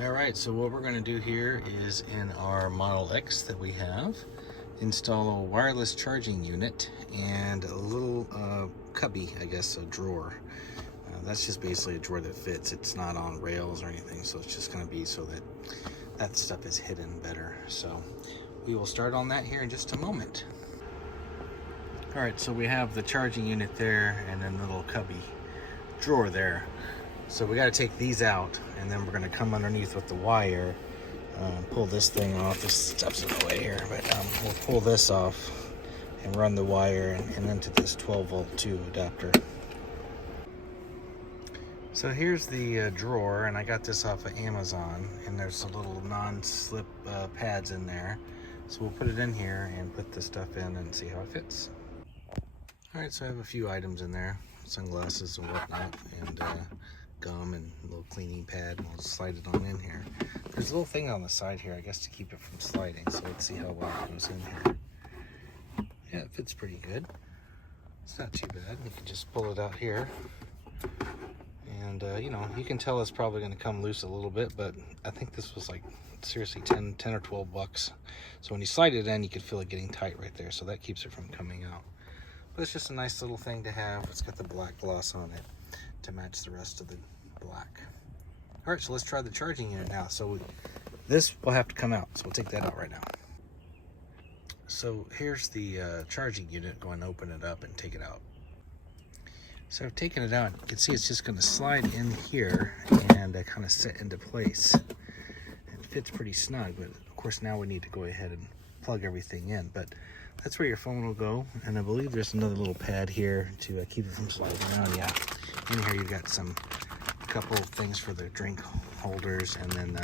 Alright, so what we're going to do here is in our Model X that we have, install a wireless charging unit and a little cubby, I guess, a drawer. That's just basically a drawer that fits. It's not on rails or anything, so it's just going to be so that that stuff is hidden better. So we will start on that here in just a moment. Alright, so we have the charging unit there and then the little cubby drawer there. So we got to take these out, and then we're going to come underneath with the wire, pull this thing off. This stuff's in the way here, but we'll pull this off and run the wire and into this 12-volt 2 adapter. So here's the drawer, and I got this off of Amazon, and there's a little non-slip pads in there. So we'll put it in here and put this stuff in and see how it fits. Alright, so I have a few items in there, sunglasses and whatnot, and gum and a little cleaning pad, and we'll slide it on in here. There's a little thing on the side here, I guess, to keep it from sliding, so let's see how well it goes in here. Yeah, it fits pretty good. It's not too bad. You can just pull it out here, and you know, you can tell it's probably going to come loose a little bit, but I think this was like seriously 10 or 12 bucks. So when you slide it in, you can feel it getting tight right there, so that keeps it from coming out. But it's just a nice little thing to have. It's got the black gloss on it to match the rest of the black. All right, so let's try the charging unit now. So this will have to come out, so we'll take that out right now. So here's the charging unit. Go and open it up and take it out. So I've taken it out. You can see it's just going to slide in here and kind of set into place. It fits pretty snug, but of course now we need to go ahead and plug everything in. But that's where your phone will go, and I believe there's another little pad here to keep it from sliding around. Yeah, in here you've got couple of things for the drink holders, and then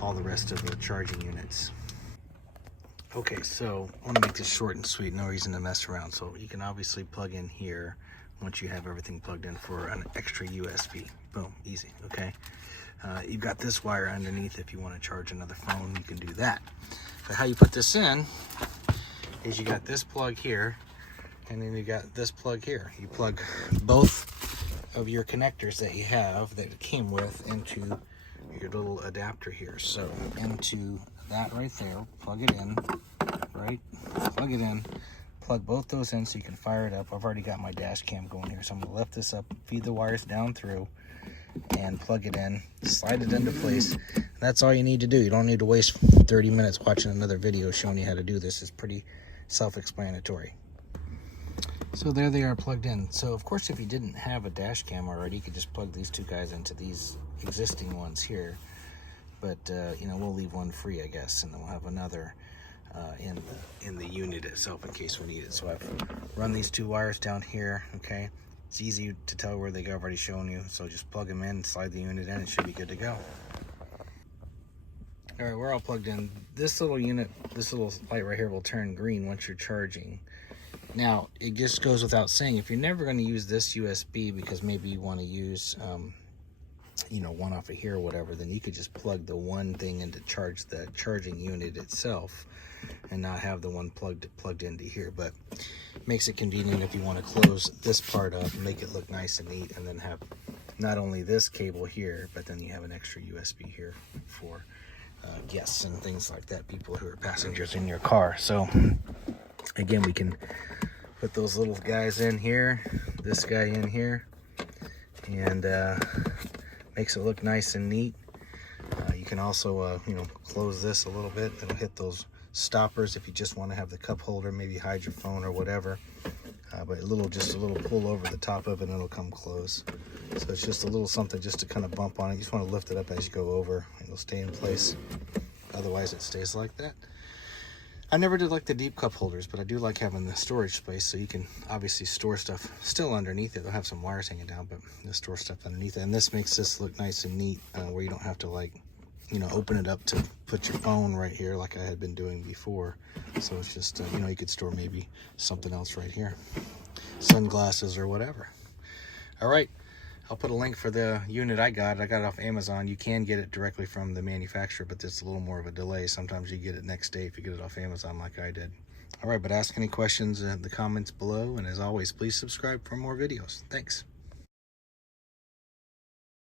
all the rest of the charging units. Okay, so I want to make this short and sweet, no reason to mess around. So you can obviously plug in here once you have everything plugged in for an extra USB. Boom, easy, okay? You've got this wire underneath. If you want to charge another phone, you can do that. But how you put this in is you got this plug here, and then you got this plug here. You plug both of your connectors that you have that it came with into your little adapter here. So into that right there, plug it in, right? Plug it in, plug both those in so you can fire it up. I've already got my dash cam going here, so I'm gonna lift this up, feed the wires down through, and plug it in, slide it into place. That's all you need to do. You don't need to waste 30 minutes watching another video showing you how to do this. It's pretty self-explanatory. So there they are plugged in. So of course, if you didn't have a dash cam already, you could just plug these two guys into these existing ones here. But you know, we'll leave one free, I guess, and then we'll have another in the unit itself in case we need it. So I've run these two wires down here. Okay, it's easy to tell where they go. I've already shown you. So just plug them in, slide the unit in. It should be good to go. All right, we're all plugged in. This little unit, this little light right here will turn green once you're charging. Now, it just goes without saying, if you're never going to use this USB because maybe you want to use, you know, one off of here or whatever, then you could just plug the one thing in to charge the charging unit itself and not have the one plugged into here. But it makes it convenient if you want to close this part up and make it look nice and neat, and then have not only this cable here, but then you have an extra USB here for guests and things like that, people who are passengers in your car. So again, we can put those little guys in here, this guy in here, and makes it look nice and neat. You can also, you know, close this a little bit. It'll hit those stoppers if you just want to have the cup holder, maybe hide your phone or whatever. But just a little pull over the top of it, and it'll come close. So it's just a little something just to kind of bump on it. You just want to lift it up as you go over, and it'll stay in place. Otherwise, it stays like that. I never did like the deep cup holders, but I do like having the storage space, so you can obviously store stuff still underneath it. They'll have some wires hanging down, but you'll store stuff underneath it. And this makes this look nice and neat, where you don't have to, like, you know, open it up to put your phone right here like I had been doing before. So it's just, you know, you could store maybe something else right here, sunglasses or whatever. All right, I'll put a link for the unit I got it off Amazon. You can get it directly from the manufacturer, but there's a little more of a delay. Sometimes you get it next day if you get it off Amazon like I did. All right, but ask any questions in the comments below, and as always, please subscribe for more videos. Thanks.